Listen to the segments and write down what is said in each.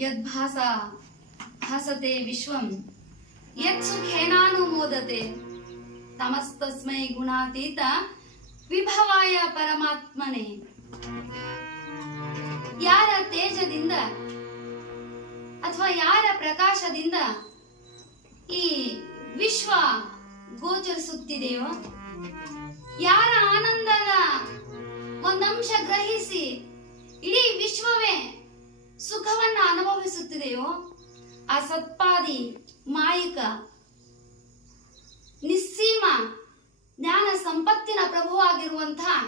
ಯದ್ಭಾಸ ಭಾಸತೆ ವಿಶ್ವಂ ಯತ್ ಸುಖೇನಾನುಮೋದತೆ ತಮಸ್ತಸ್ಮೈ ಗುಣಾತೀತ ವಿಭವಾಯ ಪರಮಾತ್ಮನೆ. ಯಾರ ತೇಜದಿಂದ ಅಥವಾ ಯಾರ ಪ್ರಕಾಶದಿಂದ ಈ ವಿಶ್ವ ಗೋಚರಿಸುತ್ತಿದೆಯೋ, ಯಾರ ಆನಂದದ ಒಂದಂಶ ಗ್ರಹಿಸಿ ಇಡೀ ವಿಶ್ವವೇ ಸುಖವನ್ನ ಅನುಭವಿಸುತ್ತಿದೆಯೋ, ಆ ಸತ್ಪಾದಿ ಮಾಯಿಕ ನಿಸ್ಸೀಮ ಜ್ಞಾನ ಸಂಪತ್ತಿನ ಪ್ರಭುವಾಗಿರುವಂತಹ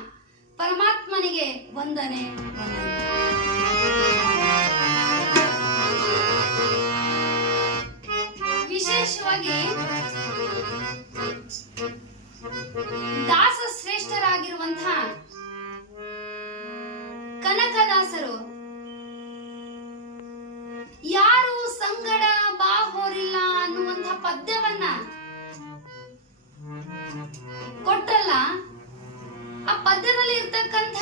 ಪರಮಾತ್ಮನಿಗೆ ವಂದನೆ. ವಿಶೇಷವಾಗಿ ದಾಸ ಶ್ರೇಷ್ಠರಾಗಿರುವಂತಹ ಕನಕದಾಸರು ಯಾರು ಸಂಗಡ ಬಾಹೋರಿಲ್ಲ ಅನ್ನುವಂತಹ ಪದ್ಯವನ್ನ ಕೊಟ್ರಲ್ಲ, ಆ ಪದ್ಯದಲ್ಲಿ ಇರ್ತಕ್ಕಂಥ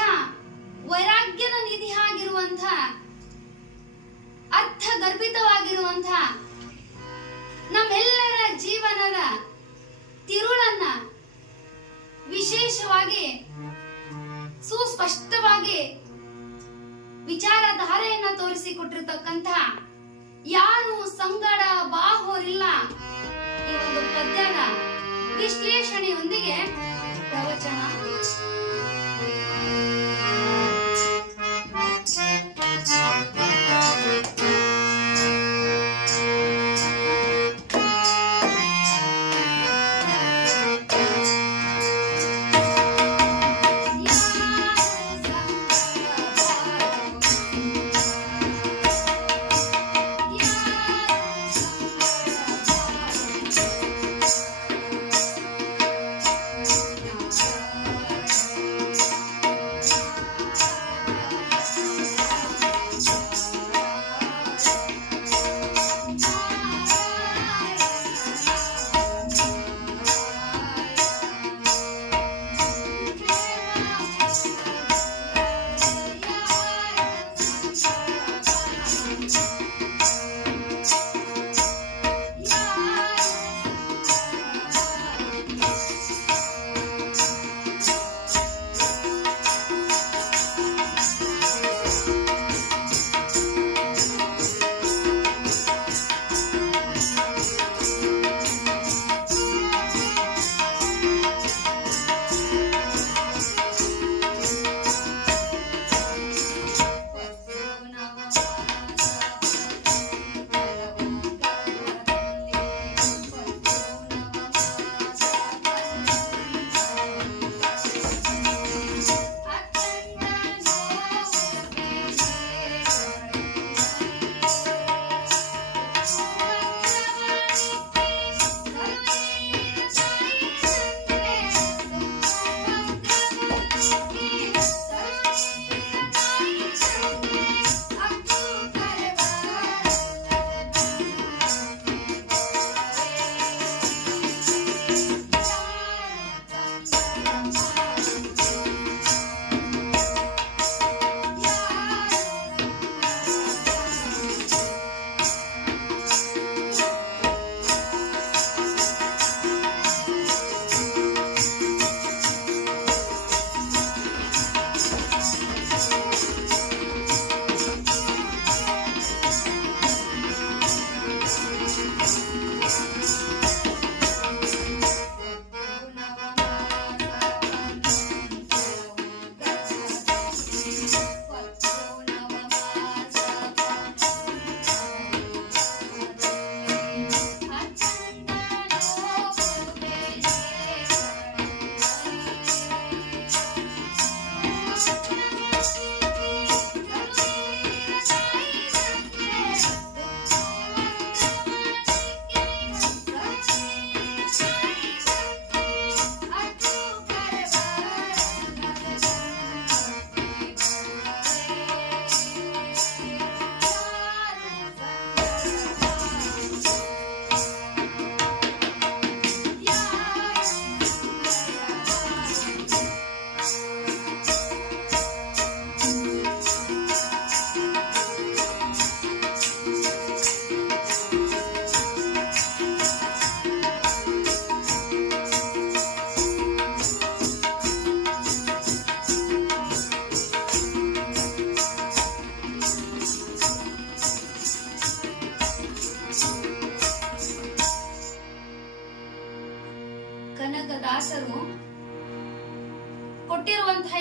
ವೈರಾಗ್ಯದ ನಿಧಿ ಆಗಿರುವಂಥ ಅರ್ಥ ಗರ್ಭಿತವಾಗಿರುವಂಥ ನಮ್ಮೆಲ್ಲರ ಜೀವನದ ತಿರುಳನ್ನ ವಿಶೇಷವಾಗಿ ಸುಸ್ಪಷ್ಟವಾಗಿ ವಿಚಾರಧಾರೆಯನ್ನ ತೋರಿಸಿಕೊಟ್ಟಿರ್ತಕ್ಕಂಥ ಯಾರು ಸಂಗಡ ಬಾಹೋರಿಲ್ಲ ಈ ಒಂದು ಪದ್ಯದ ವಿಶ್ಲೇಷಣೆಯೊಂದಿಗೆ ಪ್ರವಚನ.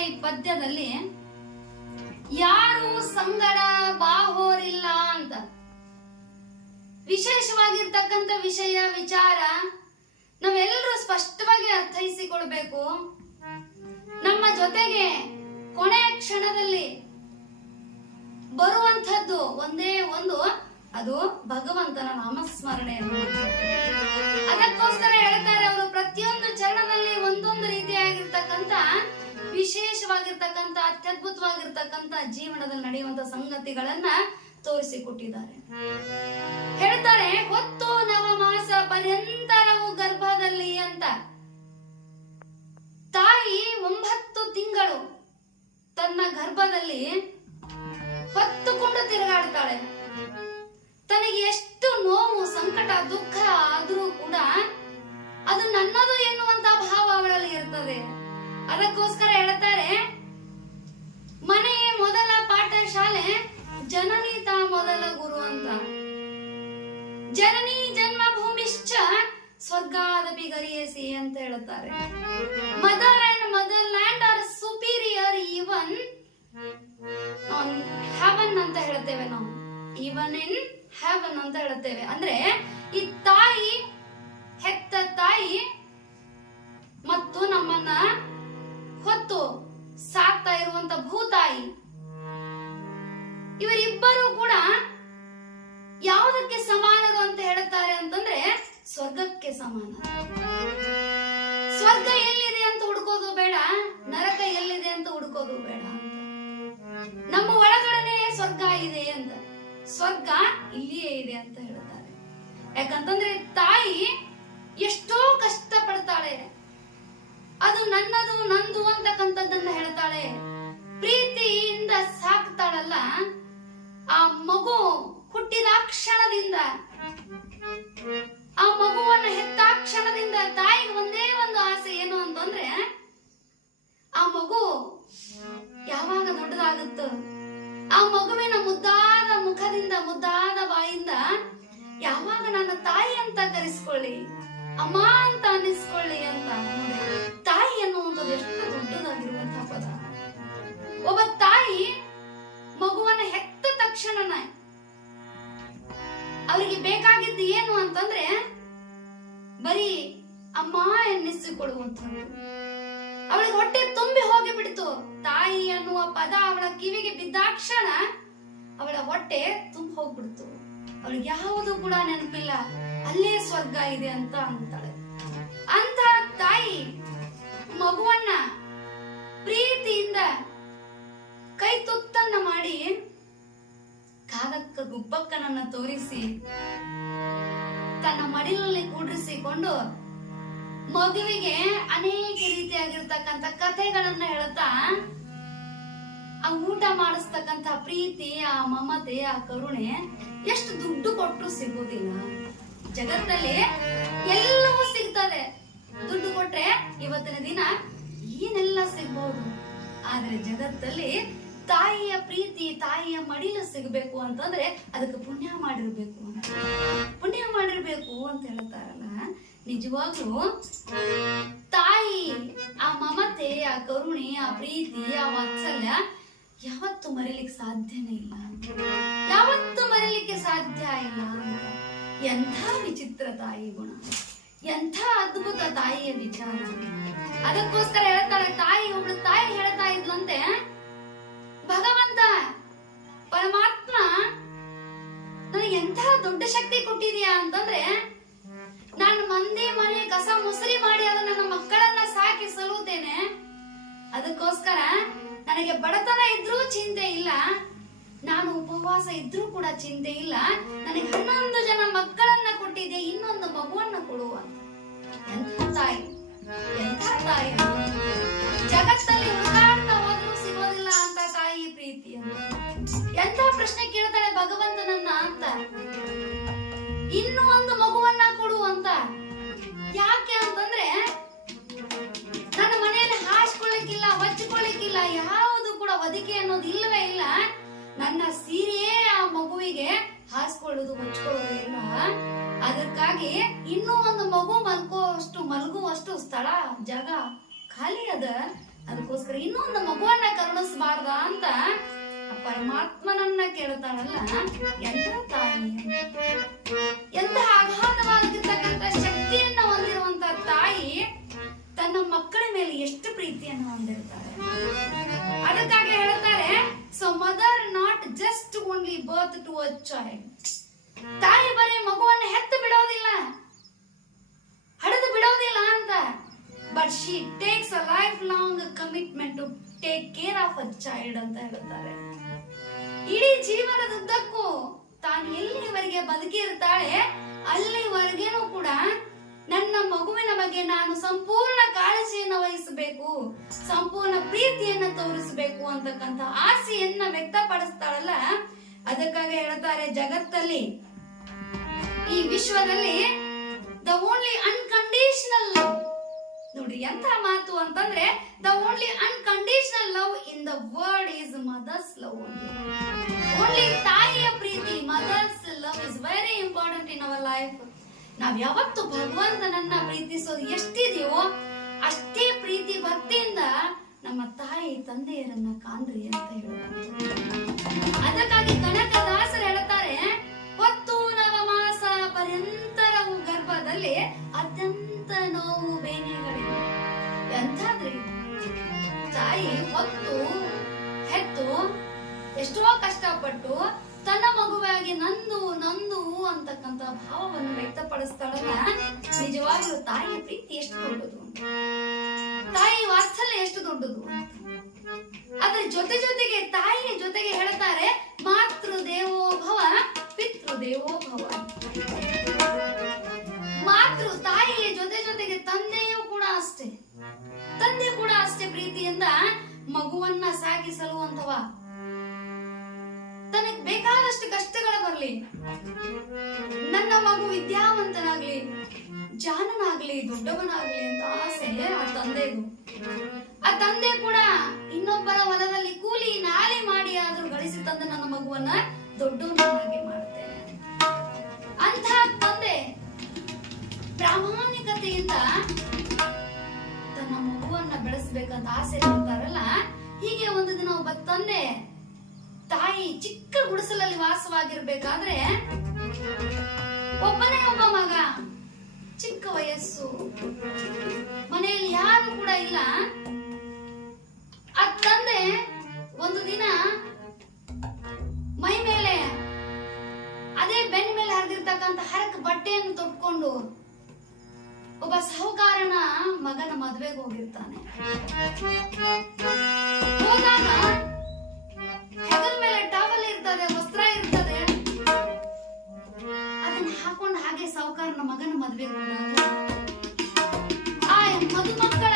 ಈ ಪದ್ಯದಲ್ಲಿ ಯಾರು ಸಂಗಡ ಬಾಹೋರಿಲ್ಲ ಅಂತ ವಿಶೇಷವಾಗಿರ್ತಕ್ಕಂಥ ವಿಷಯ ವಿಚಾರ ನಾವೆಲ್ಲರೂ ಸ್ಪಷ್ಟವಾಗಿ ಅರ್ಥೈಸಿಕೊಳ್ಬೇಕು. ನಮ್ಮ ಜೊತೆಗೆ ಕೊನೆಯ ಕ್ಷಣದಲ್ಲಿ ಬರುವಂತದ್ದು ಒಂದೇ ಒಂದು, ಅದು ಭಗವಂತನ ನಾಮಸ್ಮರಣೆ. ಅದಕ್ಕೋಸ್ಕರ ಹೇಳ್ತಾರೆ ಅವರು ಪ್ರತಿಯೊಂದು ಚರಣದಲ್ಲಿ ಒಂದೊಂದು ರೀತಿಯಾಗಿರ್ತಕ್ಕಂಥ ವಿಶೇಷವಾಗಿರ್ತಕ್ಕಂಥ ಅತ್ಯದ್ಭುತವಾಗಿರ್ತಕ್ಕಂಥ ಜೀವನದಲ್ಲಿ ನಡೆಯುವಂತ ಸಂಗತಿಗಳನ್ನ ತೋರಿಸಿಕೊಟ್ಟಿದ್ದಾರೆ. ಹೇಳ್ತಾರೆ ಹೊತ್ತು ನವಮಾಸ ಪರ್ಯಂತರವು ಗರ್ಭದಲ್ಲಿ ಅಂತ. ತಾಯಿ 9 ತಿಂಗಳು ತನ್ನ ಗರ್ಭದಲ್ಲಿ ಹೊತ್ತುಕೊಂಡು ತಿರುಗಾಡ್ತಾಳೆ. ತನಗೆ ಎಷ್ಟು ನೋವು ಸಂಕಟ ದುಃಖ ಆದ್ರೂ ಕೂಡ ಅದು ನನ್ನದು ಎನ್ನುವಂತ ಭಾವ ಅವಳಲ್ಲಿ ಇರ್ತದೆ. ಅದಕ್ಕೋಸ್ಕರ ಹೇಳ್ತಾರೆ ಮನೆಯೇ ಮೊದಲ ಪಾಠಶಾಲೆ, ಜನನಿ ತಾ ಮೊದಲ ಗುರು ಅಂತ. ಜನನಿ ಜನ್ಮ ಭೂಮಿಶ್ಚ ಸ್ವರ್ಗಾದಪಿ ಗರಿಯಸಿ ಅಂತ ಹೇಳ್ತಾರೆ. Mother and motherland are superior even heaven ಅಂತ ಹೇಳ್ತೇವೆ ನಾವು. ಈವನ್ ಇನ್ ಹೆವನ್ ಅಂತ ಹೇಳ್ತೇವೆ. ಅಂದ್ರೆ ಈ ತಾಯಿ, ಹೆತ್ತ ತಾಯಿ ಮತ್ತು ನಮ್ಮನ್ನ ಹೊತ್ತು ಸಾಕ್ತಾ ಇರುವಂತ ಭೂತಾಯಿ, ಇವರಿಬ್ಬರು ಕೂಡ ಯಾವುದಕ್ಕೆ ಸಮಾನರು ಅಂತ ಹೇಳ್ತಾರೆ ಅಂತಂದ್ರೆ ಸ್ವರ್ಗಕ್ಕೆ ಸಮಾನ. ಸ್ವರ್ಗ ಎಲ್ಲಿದೆ ಅಂತ ಹುಡುಕೋದು ಬೇಡ, ನರಕ ಎಲ್ಲಿದೆ ಅಂತ ಹುಡುಕೋದು ಬೇಡ ಅಂತ. ನಮ್ಮ ಒಳಗಡೆ ಸ್ವರ್ಗ ಇದೆ ಅಂತ, ಸ್ವರ್ಗ ಇಲ್ಲಿಯೇ ಇದೆ ಅಂತ ಹೇಳ್ತಾರೆ. ಯಾಕಂತಂದ್ರೆ ತಾಯಿ ಎಷ್ಟೋ ಕಷ್ಟ ಪಡ್ತಾಳೆ, ಅದು ನನ್ನದು ನಂದು ಅಂತಕ್ಕಂಥದ್ದನ್ನ ಹೇಳ್ತಾಳೆ. ಪ್ರೀತಿಯಿಂದ ಸಾಕ್ತಾಳಲ್ಲ, ಆ ಮಗು ಹುಟ್ಟಿದ ಕ್ಷಣದಿಂದ, ಆ ಮಗುವನ್ನು ಹೆತ್ತ ಕ್ಷಣದಿಂದ ತಾಯಿಗೆ ಒಂದೇ ಒಂದು ಆಸೆ ಏನು ಅಂತಂದ್ರೆ ಆ ಮಗು ಯಾವಾಗ ದೊಡ್ಡದಾಗುತ್ತೋ ಆ ಮಗುವಿನ ಮುದ್ದಾದ ಮುಖದಿಂದ ಮುದ್ದಾದ ಬಾಯಿಂದ ಯಾವಾಗ ನನ್ನ ತಾಯಿ ಅಂತ ಕರೆಸ್ಕೊಳ್ಳಿ, ಅಮ್ಮ ಅಂತ ಅನ್ನಿಸ್ಕೊಳ್ಳಿ ಅಂತ. ತಾಯಿ ಅನ್ನುವಂಥದ್ದು ಎಷ್ಟು ದೊಡ್ಡದಾಗಿರುವಂತಹ ಪದ. ಒಬ್ಬ ತಾಯಿ ಮಗುವನ್ನ ಹೆತ್ತ ತಕ್ಷಣ ಅವರಿಗೆ ಬೇಕಾಗಿದ್ದು ಏನು ಅಂತಂದ್ರೆ ಬರೀ ಅಮ್ಮ ಎನ್ನಿಸಿಕೊಳ್ಳುವಂಥದ್ದು. ಅವಳಿಗೆ ಹೊಟ್ಟೆ ತುಂಬಿ ಹೋಗಿ ಬಿಡ್ತು. ತಾಯಿ ಅನ್ನುವ ಪದ ಅವಳ ಕಿವಿಗೆ ಬಿದ್ದಾಕ್ಷಣ ಅವಳ ಹೊಟ್ಟೆ ತುಂಬ ಹೋಗ್ಬಿಡ್ತು. ಅವಳಿಗೆ ಯಾವುದು ಕೂಡ ನೆನಪಿಲ್ಲ, ಅಲ್ಲೇ ಸ್ವರ್ಗ ಇದೆ ಅಂತ ಅಂತಾಳೆ. ಅಂತ ತಾಯಿ ಮಗುವನ್ನ ಪ್ರೀತಿಯಿಂದ ಕೈ ತುತ್ತನ್ನ ಮಾಡಿ ಕಾದಕ್ಕ ಗುಬ್ಬಕ್ಕನನ್ನ ತೋರಿಸಿ ತನ್ನ ಮಡಿಲಲ್ಲಿ ಕೂಡಿಸಿಕೊಂಡು ಮಗುವಿಗೆ ಅನೇಕ ರೀತಿಯಾಗಿರ್ತಕ್ಕಂಥ ಕಥೆಗಳನ್ನ ಹೇಳ್ತಾ ಆ ಊಟ ಮಾಡಿಸ್ತಕ್ಕಂಥ ಪ್ರೀತಿ, ಆ ಮಮತೆ, ಆ ಕರುಣೆ ಎಷ್ಟು ದುಡ್ಡು ಕೊಟ್ಟರು ಸಿಗುವುದಿಲ್ಲ. ಜಗತ್ತಲ್ಲಿ ಎಲ್ಲವೂ ಸಿಗ್ತದೆ, ದುಡ್ಡು ಕೊಟ್ರೆ ಇವತ್ತಿನ ದಿನ ಏನೆಲ್ಲ ಸಿಗ್ಬಹುದು. ಆದ್ರೆ ಜಗತ್ತಲ್ಲಿ ತಾಯಿಯ ಪ್ರೀತಿ, ತಾಯಿಯ ಮಡಿಲು ಸಿಗಬೇಕು ಅಂತಂದ್ರೆ ಅದಕ್ಕೆ ಪುಣ್ಯ ಮಾಡಿರ್ಬೇಕು ಅಂತ ಹೇಳ್ತಾರಲ್ಲ. ನಿಜವಾಗ್ಲೂ ತಾಯಿ ಆ ಮಮತೆ, ಆ ಕರುಣೆ, ಆ ಪ್ರೀತಿ, ಆ ವಾತ್ಸಲ್ಯ ಯಾವತ್ತು ಮರಿಲಿಕ್ಕೆ ಸಾಧ್ಯನೇ ಇಲ್ಲ, ಯಾವತ್ತು ಮರಿಲಿಕ್ಕೆ ಸಾಧ್ಯ ಇಲ್ಲ. ಎಂಥ ವಿಚಿತ್ರ ತಾಯಿ ಗುಣ, ಎಂಥ ಅದ್ಭುತ ತಾಯಿಯ ವಿಚಾರ. ಅದಕ್ಕೋಸ್ಕರ ಹೇಳ್ತಾಳೆ ಒಬ್ಳು ತಾಯಿ ಹೇಳ್ತಾ ಇದ್ಲಂತೆ, ಭಗವಂತ ಪರಮಾತ್ಮ ನನಗೆ ಎಂಥ ದೊಡ್ಡ ಶಕ್ತಿ ಕೊಟ್ಟಿದ್ಯಾ ಅಂತಂದ್ರೆ ನಾನು ಮಂದಿ ಮನೆ ಕಸ ಮುಸರಿ ಮಾಡಿ ಅದು ನನ್ನ ಮಕ್ಕಳನ್ನ ಸಾಕಿ ಸಲುತ್ತೇನೆ. ಅದಕ್ಕೋಸ್ಕರ ನನಗೆ ಬಡತನ ಇದ್ರೂ ಚಿಂತೆ ಇಲ್ಲ, ನಾನು ಉಪವಾಸ ಇದ್ರೂ ಕೂಡ ಚಿಂತೆ ಇಲ್ಲ. ನನಗೆ 11 ಜನ ಮಕ್ಕಳನ್ನ ಕೊಟ್ಟಿದ್ದೆ, ಇನ್ನೊಂದು ಮಗುವನ್ನ ಕೊಡುವ. ಎಂಥ ತಾಯಿ, ಎಂಥ ತಾಯಿ. ಜಗತ್ತಲ್ಲಿ ಹುಡುಕಾಡ್ತಾ ಹೋದ್ರೂ ಸಿಗೋದಿಲ್ಲ ಅಂತ ತಾಯಿ ಪ್ರೀತಿ. ಎಂಥ ಪ್ರಶ್ನೆ ಕೇಳ್ತಾಳೆ ಭಗವಂತನನ್ನ ಅಂತ, ಇನ್ನೂ ಒಂದು ಮಗುವನ್ನ ಕೊಡು ಅಂತ. ಯಾಕೆ ಅಂತಂದ್ರೆ ನನ್ನ ಮನೆಯಲ್ಲಿ ಹಾಸ್ಕೊಳ್ಳಿಕ್ಕಿಲ್ಲ, ಹೊಚ್ಕೊಳ್ಳಿಕ್ಕಿಲ್ಲ, ಯಾವುದು ಕೂಡ ಒದಕೆ ಅನ್ನೋದು ಇಲ್ಲವೇ ಇಲ್ಲ. ನನ್ನ ಸೀರೆಯೇ ಆ ಮಗುವಿಗೆ ಹಾಸ್ಕೊಳ್ಳೋದು ಹೊಚ್ಕೊಳ್ಳೋದು ಇಲ್ಲ. ಅದಕ್ಕಾಗಿ ಇನ್ನೂ ಒಂದು ಮಗು ಮಲ್ಗುವಷ್ಟು ಸ್ಥಳ ಜಾಗ ಖಾಲಿ ಅದ. ಅದಕ್ಕೋಸ್ಕರ ಇನ್ನೊಂದು ಮಗುವನ್ನ ಕರುಣಿಸಬಾರ್ದ ಅಂತ ಪರಮಾತ್ಮನನ್ನ ಕೇಳ್ತಾಳಲ್ಲ, ಎಂತ ತಾಯಿ, ಎಂತ ಅಗಾಧವಾಗಿರ್ತಕ್ಕಂಥ ಶಕ್ತಿಯನ್ನ ಹೊಂದಿರುವಂತ ತಾಯಿ ತನ್ನ ಮಕ್ಕಳ ಮೇಲೆ ಎಷ್ಟು ಪ್ರೀತಿಯನ್ನು ಹೊಂದಿರ್ತಾರೆ. ಅದಕ್ಕಾಗಿ ಹೇಳ್ತಾರೆ, so mother not just only birth to a child. ತಾಯಿ ಬರೀ ಮಗುವನ್ನು ಹೆತ್ತು ಬಿಡೋದಿಲ್ಲ, ಹಡೆದು ಬಿಡೋದಿಲ್ಲ ಅಂತ, but she takes a lifelong commitment to take care of a child ಅಂತ ಹೇಳ್ತಾರೆ. ಇಡೀ ಜೀವನದುದ್ದಕ್ಕೂ ತಾನು ಎಲ್ಲಿವರೆಗೆ ಬದುಕಿರ್ತಾಳೆ ಅಲ್ಲಿವರೆಗೇನೂ ಕೂಡ ನನ್ನ ಮಗುವಿನ ಬಗ್ಗೆ ನಾನು ಸಂಪೂರ್ಣ ಕಾಳಜಿಯನ್ನು ವಹಿಸಬೇಕು, ಸಂಪೂರ್ಣ ಪ್ರೀತಿಯನ್ನ ತೋರಿಸಬೇಕು ಅಂತಕ್ಕಂಥ ಆಸೆಯನ್ನ ವ್ಯಕ್ತಪಡಿಸ್ತಾಳಲ್ಲ. ಅದಕ್ಕಾಗಿ ಹೇಳ್ತಾರೆ, ಜಗತ್ತಲ್ಲಿ, ಈ ವಿಶ್ವದಲ್ಲಿ ದ ಓನ್ಲಿ ಅನ್ಕಂಡೀಷನಲ್ ಲವ್, ನೋಡ್ರಿ ಎಂತ ಮಾತು ಅಂತಂದ್ರೆ, the only unconditional love in the world is mother's love. Only ತಾಯಿಯ ಪ್ರೀತಿ, mother's love is very important in our life. ನಾವ್ ಯಾವತ್ತು ಭಗವಂತನನ್ನ ಪ್ರೀತಿಸೋದು ಎಷ್ಟಿದೆಯೋ ಅಷ್ಟೇ ಪ್ರೀತಿ ಭಕ್ತಿಯಿಂದ ನಮ್ಮ ತಾಯಿ ತಂದೆಯರನ್ನ ಕಾಣ್ರಿ ಅಂತ ಹೇಳುತ್ತಾರೆ. ಅದಕ್ಕಾಗಿ ಕನಕದಾಸರು ಹೇಳ್ತಾರೆ, ಹೊತ್ತು ನವಮಾಸ ಪರ್ಯಂತರವು ಗರ್ಭದಲ್ಲಿ ಅತ್ಯಂತ ನೋವು ಬೇನೆಗಳಿವೆ. ಎಂತಾದ್ರಿ ತಾಯಿ ಹೊತ್ತು ಹೆತ್ತು ಎಷ್ಟೋ ಕಷ್ಟಪಟ್ಟು ತನ್ನ ಮಗುವಾಗಿ ನಂದು ನಂದು ಅಂತಕ್ಕಂತ ಭಾವವನ್ನು ವ್ಯಕ್ತಪಡಿಸ್ತಾಳಲ್ಲ, ನಿಜವಾಗ್ಲೂ ತಾಯಿಯ ಪ್ರೀತಿ ಎಷ್ಟು ದೊಡ್ಡದು, ತಾಯಿ ವಾತ್ಸಲ್ಯ ಎಷ್ಟು ದೊಡ್ಡದು ಅಂತ. ಅದ್ರ ಜೊತೆಗೆ ತಾಯಿಯ ಜೊತೆಗೆ ಹೇಳ್ತಾರೆ, ಮಾತೃ ದೇವೋ ಭವ ಪಿತೃ ದೇವೋ ಭವ. ಮಾತೃ ತಾಯಿಯ ಜೊತೆಗೆ ತಂದೆಯೂ ಕೂಡ ಅಷ್ಟೇ, ತಂದೆ ಕೂಡ ಅಷ್ಟೇ ಪ್ರೀತಿಯಿಂದ ಮಗುವನ್ನ ಸಾಕಿ ಸಲುವಂತವ. ತನಗೆ ಬೇಕಾದಷ್ಟು ಕಷ್ಟಗಳು ಬರ್ಲಿ, ನನ್ನ ಮಗು ವಿದ್ಯಾವಂತನಾಗ್ಲಿ, ಜಾನನಾಗ್ಲಿ, ದೊಡ್ಡವನಾಗ್ಲಿ ಅಂತ ಆಸೆ ಆ ತಂದೆಗೂ. ಆ ತಂದೆ ಕೂಡ ಇನ್ನೊಬ್ಬರ ಹೊಲದಲ್ಲಿ ಕೂಲಿ ನಾಲಿ ಮಾಡಿ ಆದ್ರೂ ಗಳಿಸಿ ತಂದ ನನ್ನ ಮಗುವನ್ನ ದೊಡ್ಡವನಾಗಿ ಮಾಡ್ತೇನೆ ಅಂತ ತಂದೆ ಪ್ರಾಮಾಣಿಕತೆಯಿಂದ ತನ್ನ ಮಗುವನ್ನ ಬೆಳೆಸಬೇಕಂತ ಆಸೆ ಇರ್ತಾರಲ್ಲ. ಹೀಗೆ ಒಂದು ದಿನ ಒಬ್ಬ ತಂದೆ ತಾಯಿ ಚಿಕ್ಕ ಗುಡಿಸಲಲ್ಲಿ ವಾಸವಾಗಿರ್ಬೇಕಾದ್ರೆ ಒಬ್ಬನೇ ಒಬ್ಬ ಮಗ, ಚಿಕ್ಕ ವಯಸ್ಸು, ಮನೆಯಲ್ಲಿ ಯಾರು ಕೂಡ ಇಲ್ಲ. ಆ ತಂದೆ ಒಂದು ದಿನ ಮೈ ಮೇಲೆ ಅದೇ ಬೆನ್ನ ಮೇಲೆ ಹರಿದಿರ್ತಕ್ಕಂಥ ಹರಕ ಬಟ್ಟೆಯನ್ನು ತೊಟ್ಕೊಂಡು ಒಬ್ಬ ಸಾಹುಕಾರನ ಮಗನ ಮದುವೆಗೆ ಹೋಗಿರ್ತಾನೆ. ಹೋದಾಗ ಹೆಗಲ ಮೇಲೆ ಟವಲ್ ಇರ್ತದೆ, ವಸ್ತ್ರ ಇರ್ತದೆ, ಅದನ್ನ ಹಾಕೊಂಡು ಹಾಗೆ ಸಾಹುಕಾರನ ಮಗನ ಮದುವೆಗೆ ಹೋದಾಗ ಆ ಮದುಮಕ್ಕಳ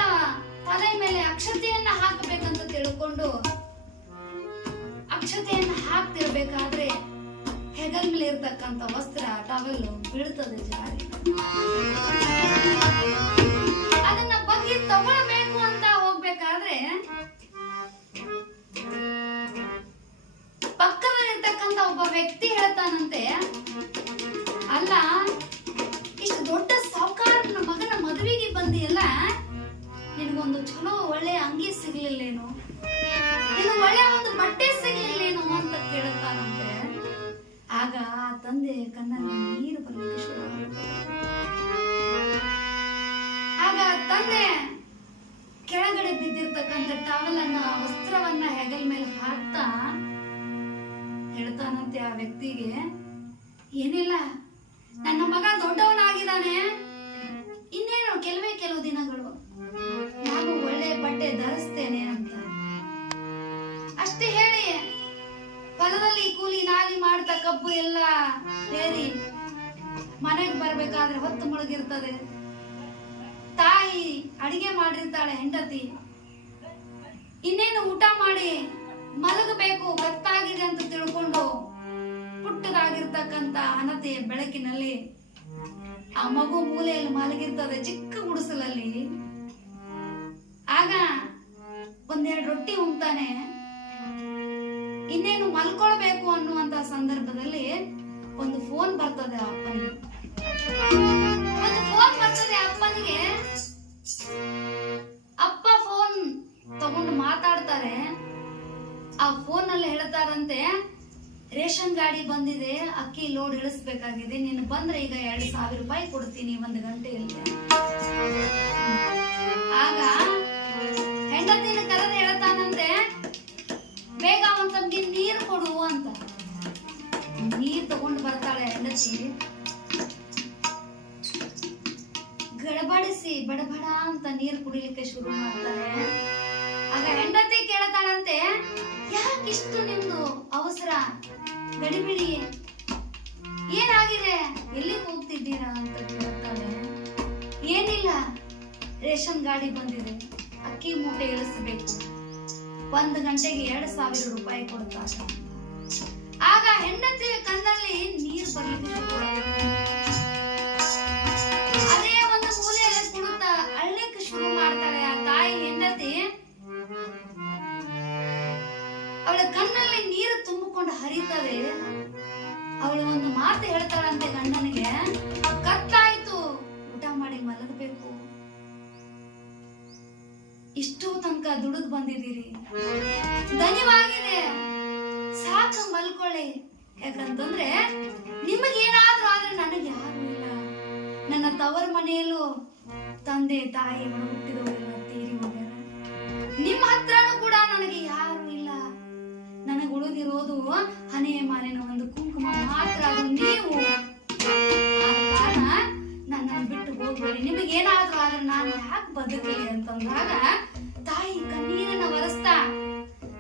ತಲೆ ಮೇಲೆ ಅಕ್ಷತೆಯನ್ನ ಹಾಕಬೇಕಂತ ತಿಳ್ಕೊಂಡು ಅಕ್ಷತೆಯನ್ನ ಹಾಕ್ತಿರ್ಬೇಕಾದ್ರೆ ಹೆಗಲ್ ಮೇಲೆ ಇರ್ತಕ್ಕಂಥ ವಸ್ತ್ರ ಟವಲ್ ಬೀಳ್ತದೆ ಜಾರಿ. ಅದನ್ನ ಬಗ್ಗೆ ತಗೊಳ್ಬೇಕು ಅಂತ ಹೋಗ್ಬೇಕಾದ್ರೆ ಪಕ್ಕದಲ್ಲಿರ್ತಕ್ಕಂಥ ಒಬ್ಬ ವ್ಯಕ್ತಿ ಹೇಳ್ತಾನಂತೆ, ಅಲ್ಲ ಇಷ್ಟು ದೊಡ್ಡ ಸಾಹುಕಾರನ ಮಗನ ಮದುವೆಗೆ ಬಂದಿಯಲ್ಲ, ನಿನಗೊಂದು ಚಲೋ ಒಳ್ಳೆ ಅಂಗಿ ಸಿಗ್ಲಿಲ್ಲೇನು, ನಿನಗೆ ಒಳ್ಳೆ ಒಂದು ಬಟ್ಟೆ ಸಿಗ್ಲಿಲ್ಲೇನು ಅಂತ ಕೇಳುತ್ತಾನಂತೆ. ಆಗ ಆ ತಂದೆ ಕಣ್ಣಲ್ಲಿ ನೀರು ಬರಲಿಕ್ಕೆ ಶುರು ಆಗುತ್ತೆ. ಆಗ ತಂದೆ ಕೆಳಗಡೆ ಬಿದ್ದಿರ್ತಕ್ಕಂಥ ಟವಲನ್ನ ವಸ್ತ್ರವನ್ನ ಹೆಗಲ ಮೇಲೆ ಹಾಕ್ತಾ ಹೇಳ್ತಾನಂತೆ ಆ ವ್ಯಕ್ತಿಗೆ, ಏನಿಲ್ಲ ನನ್ನ ಮಗ ದೊಡ್ಡವನಾಗಿದ್ದಾನೆ, ಇನ್ನೇನು ಕೆಲವು ದಿನಗಳು ನಾನು ಒಳ್ಳೆ ಬಟ್ಟೆ ಧರಿಸ್ತೇನೆ ಅಂತ ಅಷ್ಟೇ ಹೇಳಿ ಹೊಲದಲ್ಲಿ ಕೂಲಿ ನಾಲಿ ಮಾಡ್ತಾ ಕಬ್ಬು ಎಲ್ಲ ಸೇರಿ ಮನೆಗೆ ಬರ್ಬೇಕಾದ್ರೆ ಹೊತ್ತು ಮುಳುಗಿರ್ತದೆ. ತಾಯಿ ಅಡಿಗೆ ಮಾಡಿರ್ತಾಳೆ ಹೆಂಡತಿ, ಇನ್ನೇನು ಊಟ ಮಾಡಿ ಮಲಗಬೇಕು, ಕತ್ತಾಗಿದೆ ಅಂತ ತಿಳ್ಕೊಂಡು ಪುಟ್ಟದಾಗಿರ್ತಕ್ಕಂಥ ಹಣತೆಯ ಬೆಳಕಿನಲ್ಲಿ ಆ ಮಗು ಮೂಲೆಯಲ್ಲಿ ಮಲಗಿರ್ತದೆ ಚಿಕ್ಕ ಗುಡಿಸಲಲ್ಲಿ. ಆಗ ಒಂದೆರಡು ರೊಟ್ಟಿ ಉಣ್ತಾನೆ, ಇನ್ನೇನು ಮಲ್ಕೊಳ್ಬೇಕು ಅನ್ನುವಂತ ಸಂದರ್ಭದಲ್ಲಿ ಒಂದು ಫೋನ್ ಬರ್ತದೆ ಅಪ್ಪನಿಗೆ. ಅಪ್ಪನಿಗೆ ಅಪ್ಪ ಫೋನ್ ತಗೊಂಡು ಮಾತಾಡ್ತಾರೆ. ಆ ಫೋನ್ ಅಲ್ಲಿ ಹೇಳ್ತಾರಂತೆ, ರೇಷನ್ ಗಾಡಿ ಬಂದಿದೆ, ಅಕ್ಕಿ ಲೋಡ್ ಇಳಿಸ್ಬೇಕಾಗಿದೆ, ನೀನು ಬಂದ್ರೆ ಈಗ 2,000 ರೂಪಾಯಿ ಕೊಡ್ತೀನಿ 1 ಗಂಟೆಯಲ್ಲಿ. ಆಗ ಹೆಂಡತಿನ ಕರೆದು ಹೇಳ್ತಾನಂತೆ, ಬೇಗ ಒಂದ್ ತಮ್ಗೆ ನೀರು ಕೊಡು ಅಂತ. ನೀರ್ ತಗೊಂಡು ಬರ್ತಾಳೆ ಹೆಂಡತಿ. ಗಡಬಡಿಸಿ ಬಡಬಡ ಅಂತ ನೀರು ಕುಡಿಲಿಕ್ಕೆ ಶುರು ಮಾಡ್ತಾರೆ. ಆಗ ಹೆಂಡತಿ ಕೇಳ್ತಾಳಂತೆ, ಯಾಕಿಷ್ಟು ನಿಮ್ದು ಅವಸರ, ಗಡಿಬಿಡಿ ಏನಾಗಿದೆ, ಎಲ್ಲಿಗೆ ಹೋಗ್ತಿದ್ದೀರಾ ಅಂತ ಕೇಳ್ತಾಳೆ. ಏನಿಲ್ಲ, ರೇಷನ್ ಗಾಡಿ ಬಂದಿದೆ, ಅಕ್ಕಿ ಮೂಟೆ ಇಳಿಸಬೇಕು, 1 ಗಂಟೆಗೆ 2,000 ರೂಪಾಯಿ ಕೊಡ್ತಾರೆ. ಆಗ ಹೆಂಡತಿ ಕಣ್ಣಲ್ಲಿ ನೀರು ಬರ್ಲಿಕ್ಕೆ ಶುರು. ಅದೇ ಒಂದು ಮೂಲೆಯಲ್ಲಿ ಕುಳಿತ ಅಳ್ಲಿಕ್ಕೆ ಶುರು ಮಾಡ್ತಾಳೆ ಆ ತಾಯಿ ಹೆಂಡತಿ. ಅವಳ ಕಣ್ಣಲ್ಲಿ ನೀರು ತುಂಬಿಕೊಂಡು ಹರಿತವೆ. ಅವಳು ಒಂದು ಮಾತು ಹೇಳ್ತಾಳಂತೆ ಗಂಡನಿಗೆ, ಕತ್ತಾಯ್ತು, ಊಟ ಮಾಡಿ ಮಲಗಬೇಕು, ಇಷ್ಟು ತನಕ ದುಡಿದು ಬಂದಿದ್ದೀರಿ, ದಣಿವಾಗಿದೆ, ಸಾಕು ಮಲ್ಕೊಳ್ಳಿ. ಯಾಕಂತಂದ್ರೆ ನಿಮಗೇನಾದ್ರೂ ಆದ್ರೆ ನನಗೆ ಯಾರು ಇಲ್ಲ. ನನ್ನ ತವರ ಮನೆಯಲ್ಲೂ ತಂದೆ ತಾಯಿ ಹುಟ್ಟಿದವರೆಲ್ಲ ತೀರಿ ಹೋಗ್ಯಾರ. ನಿಮ್ಮ ಹತ್ರನೂ ಕೂಡ ನನಗೆ ಯಾರು ಇಲ್ಲ. ನನಗೆ ಉಳಿದಿರೋದು ಹಣೆಯ ಮಾಲಿನ ಒಂದು ಕುಂಕುಮ ಮಾತ್ರ, ಅದು ನೀವು. ಆದ ಕಾರಣ ನನ್ನನ್ನು ಬಿಟ್ಟು ಹೋಗ್ಬೇಡಿ, ನಿಮಗೇನಾದ್ರೂ ಆದ್ರೆ ನಾನು ಯಾಕೆ ಬದುಕಲಿ ಅಂತಂದಾಗ ತಾಯಿ ಕಣ್ಣೀರನ್ನ ಒರೆಸ್ತಾ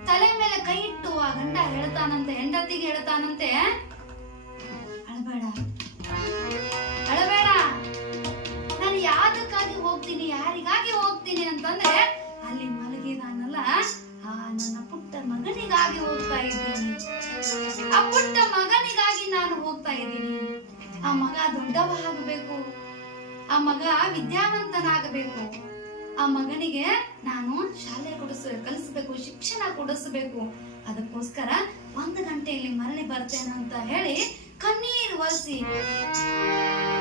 ತಲೆ ಮೇಲೆ ಕೈ ಇಟ್ಟು ಆ ಗಂಡ ಹೇಳ್ತಾನಂತೆ, ಹೆಂಡತಿಗೆ ಹೇಳ್ತಾನಂತೆ, ಅಳಬೇಡ ಅಳಬೇಡ, ನಾನು ಯಾವ್ದಕ್ಕಾಗಿ ಹೋಗ್ತೀನಿ, ಯಾರಿಗಾಗಿ ಹೋಗ್ತೀನಿ ಅಂತಂದ್ರೆ ಅಲ್ಲಿ ಮಲಗಿದಾನಲ್ಲ ಆ ನನ್ನ ಪುಟ್ಟ ಮಗನಿಗಾಗಿ ಹೋಗ್ತಾ ಇದ್ದೀನಿ. ಆ ಪುಟ್ಟ ಮಗನಿಗಾಗಿ ನಾನು ಹೋಗ್ತಾ ಇದ್ದೀನಿ. ಆ ಮಗ ದೊಡ್ಡವಾಗಬೇಕು, ಆ ಮಗ ವಿದ್ಯಾವಂತನಾಗಬೇಕು, ಆ ಮಗನಿಗೆ ನಾನು ಶಾಲೆ ಕಲಿಸಬೇಕು, ಶಿಕ್ಷಣ ಕೊಡಿಸಬೇಕು. ಅದಕ್ಕೋಸ್ಕರ 1 ಗಂಟೆಯಲ್ಲಿ ಮರಳಿ ಬರ್ತೇನೆ ಅಂತ ಹೇಳಿ ಕಣ್ಣೀರು ಒರೆಸಿ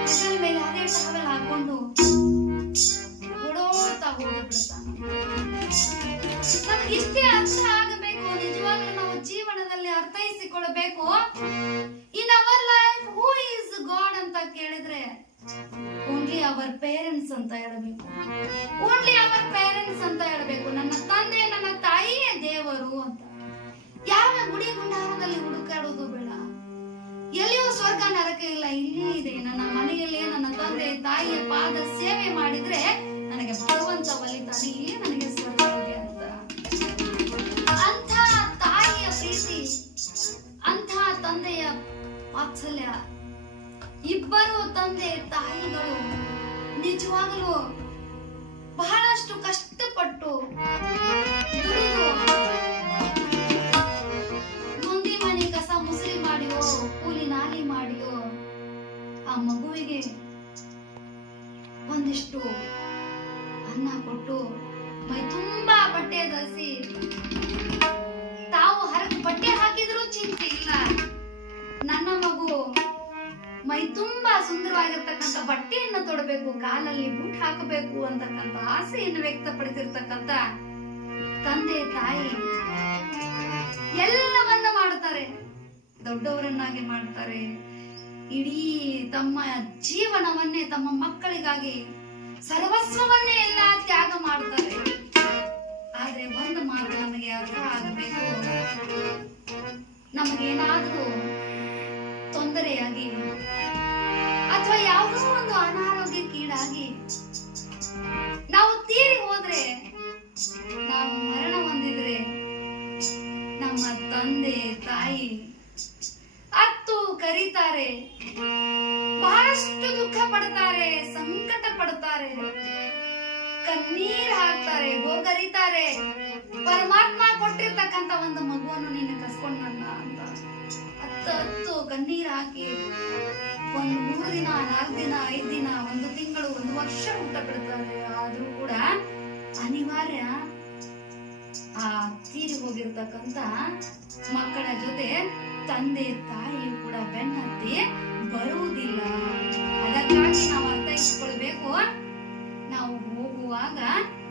ಹೆಗಲ ಮೇಲೆ ಅದೇ ಟವೆಲ್ ಹಾಕೊಂಡು ಓಡೋಡ್ತಾ ಹೋಗ್ಬಿಡ್ತಾನೆ. ನಮ್ಗೆ ಇಷ್ಟೇ ಅರ್ಥ ಆಗಬೇಕು, ನಿಜವಾಗ್ಲೂ ನಾವು ಜೀವನದಲ್ಲಿ ಅರ್ಥೈಸಿಕೊಳ್ಳಬೇಕು. In our life who is God ಅಂತ ಕೇಳಿದ್ರೆ ಓನ್ಲಿ ಅವರ್ ಪೇರೆಂಟ್ಸ್ ಅಂತ ಹೇಳಬೇಕು. ಓನ್ಲಿ ಅವರ್ ಪೇರೆಂಟ್ಸ್ ಅಂತ ಹೇಳಬೇಕು. ನನ್ನ ತಂದೆ ನನ್ನ ತಾಯಿಯೇ ದೇವರು ಅಂತ. ಯಾವ ಗುಡಿ ಗುಂಡಾರದಲ್ಲಿ ಹುಡುಕಾಡೋದು ಬೇಡ. ಎಲ್ಲಿಯೂ ಸ್ವರ್ಗ ನರಕ ಇಲ್ಲ, ಇಲ್ಲಿ ಇದೆ ನನ್ನ ಮನೆಯಲ್ಲಿ. ನನ್ನ ತಂದೆ ತಾಯಿಯ ಪಾದ ಸೇವೆ ಮಾಡಿದ್ರೆ ನನಗೆ ಭಗವಂತ ಒಲಿತಾನೆ, ಇಲ್ಲಿ ನನಗೆ ಸ್ವರ್ಗ ಇದೆ ಅಂತ. ಅಂಥ ತಾಯಿಯ ಪ್ರೀತಿ, ಅಂಥ ತಂದೆಯ ವಾತ್ಸಲ್ಯ, ಇಬ್ಬರು ತಂದೆ ತಾಯಿಗಳು ನಿಜವಾಗಲೂ ಬಹಳಷ್ಟು ಕಷ್ಟಪಟ್ಟು ದುಡಿದು ಮಂದಿ ಮನೆ ಕಸ ಮುಸುರಿ ಮಾಡಿಯೋ ಕೂಲಿ ನಾಲಿ ಮಾಡಿಯೋ ಆ ಮಗುವಿಗೆ ಒಂದಿಷ್ಟು ಅನ್ನ ಕೊಟ್ಟು ಮೈ ತುಂಬಾ ಬಟ್ಟೆ ಧರಿಸಿ, ತಾವು ಬಟ್ಟೆ ಹಾಕಿದ್ರೂ ಚಿಂತೆ ಇಲ್ಲ, ನನ್ನ ಮಗು ಮೈ ತುಂಬಾ ಸುಂದರವಾಗಿರ್ತಕ್ಕಂಥ ಬಟ್ಟೆಯನ್ನು ತೊಡಬೇಕು, ಕಾಲಲ್ಲಿ ಬೂಟ್ ಹಾಕಬೇಕು ಅಂತಕ್ಕಂಥ ಆಸೆಯನ್ನು ವ್ಯಕ್ತಪಡಿಸಿರ್ತಕ್ಕಂಥ ತಂದೆ ತಾಯಿ ಎಲ್ಲವನ್ನ ಮಾಡ್ತಾರೆ, ದೊಡ್ಡವರನ್ನಾಗಿ ಮಾಡ್ತಾರೆ. ಇಡೀ ತಮ್ಮ ಜೀವನವನ್ನೇ ತಮ್ಮ ಮಕ್ಕಳಿಗಾಗಿ ಸರ್ವಸ್ವವನ್ನೇ ಎಲ್ಲ ತ್ಯಾಗ ಮಾಡ್ತಾರೆ. ಆದ್ರೆ ಒಂದು ಮಾತು ನಮಗೆ ಅರ್ಥ ಆಗಬೇಕು, ನಮಗೇನಾದ್ರೂ ತೊಂದರೆಯಾಗಿ ಅಥವಾ ಯಾವುದೋ ಒಂದು ಅನಾರೋಗ್ಯಕ್ಕೀಡಾಗಿ ನಾವು ತೀರಿ ಹೋದ್ರೆ, ನಾವು ಮರಣ ಹೊಂದಿದ್ರೆ, ನಮ್ಮ ತಂದೆ ತಾಯಿ ಅತ್ತು ಕರೀತಾರೆ, ಬಹಳಷ್ಟು ದುಃಖ ಪಡ್ತಾರೆ, ಸಂಕಟ ಪಡ್ತಾರೆ, ಕಣ್ಣೀರ್ ಹಾಕ್ತಾರೆ, ಗೋಗರಿತಾರೆ. ಪರಮಾತ್ಮ ಕೊಟ್ಟಿರ್ತಕ್ಕಂಥ ಒಂದು ಮಗುವನ್ನು ನೀನು ಕಸ್ಕೊಂಡಲ್ಲ ಅಂತ ಹತ್ತು ಕಣ್ಣೀರ್ ಹಾಕಿ 3 ದಿನ 4 ದಿನ 5 ದಿನ 1 ತಿಂಗಳು 1 ವರ್ಷ ಊಟ ಬಿಡ್ತಾರೆ. ಆದ್ರೂ ಕೂಡ ಅನಿವಾರ್ಯ ಆ ತೀರಿ ಹೋಗಿರ್ತಕ್ಕಂಥ ಮಕ್ಕಳ ಜೊತೆ ತಂದೆ ತಾಯಿ ಕೂಡ ಬೆನ್ನತ್ತಿ ಬರುವುದಿಲ್ಲ. ಅದಕ್ಕಾಗಿ ನಾವು ಅರ್ಥೈಸಿಕೊಳ್ಬೇಕು, ನಾವು ಹೋಗುವಾಗ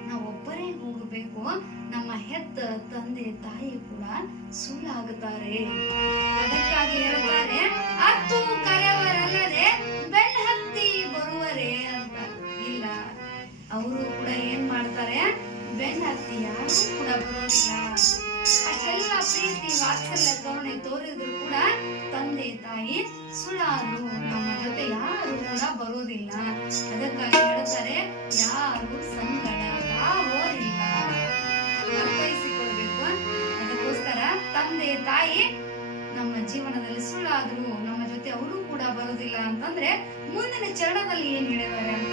ನಾವು ಒಬ್ಬರೇ ಹೋಗಬೇಕು. ನಮ್ಮ ಹೆತ್ತ ತಂದೆ ತಾಯಿ ಕೂಡ ಸುಳ್ಳಾಗುತ್ತಾರೆ. ಅದಕ್ಕಾಗಿ ಹೇಳ್ತಾರೆ, ಹತ್ತು ಕರೆಯವರಲ್ಲದೆ ಬೆನ್ನ ಹತ್ತಿ ಬರುವರೆ ಅಂತ. ಇಲ್ಲ, ಅವರು ಕೂಡ ಏನ್ ಮಾಡ್ತಾರೆ, ಬೆನ್ನ ಹತ್ತಿ ಯಾರು ಕೂಡ ಬರೋದಿಲ್ಲ. ಅಷ್ಟೆಲ್ಲ ಪ್ರೀತಿ ವಾತ್ಸಲ್ಯ ಕರುಣೆ ತೋರಿದ್ರು ಕೂಡ ತಂದೆ ತಾಯಿ ಸುಳ್ಳಾದ್ರು, ನಮ್ಮ ಜೊತೆ ಯಾರು ಕೂಡ ಬರೋದಿಲ್ಲ. ಅದಕ್ಕಾಗಿ ಹೇಳ್ತಾರೆ, ಯಾರು ಸಂಗಡ ಯಾವೋರಿಲ್ಲ. ಅರ್ಥೈಸಿಕೊಳ್ಬೇಕು. ಅದಕ್ಕೋಸ್ಕರ ತಂದೆ ತಾಯಿ ನಮ್ಮ ಜೀವನದಲ್ಲಿ ಸುಳ್ಳಾದ್ರು, ನಮ್ಮ ಜೊತೆ ಅವರು ಕೂಡ ಬರೋದಿಲ್ಲ ಅಂತಂದ್ರೆ ಮುಂದಿನ ಚರಣದಲ್ಲಿ ಏನ್ ಹೇಳಿದ್ದಾರೆ ಅಂತ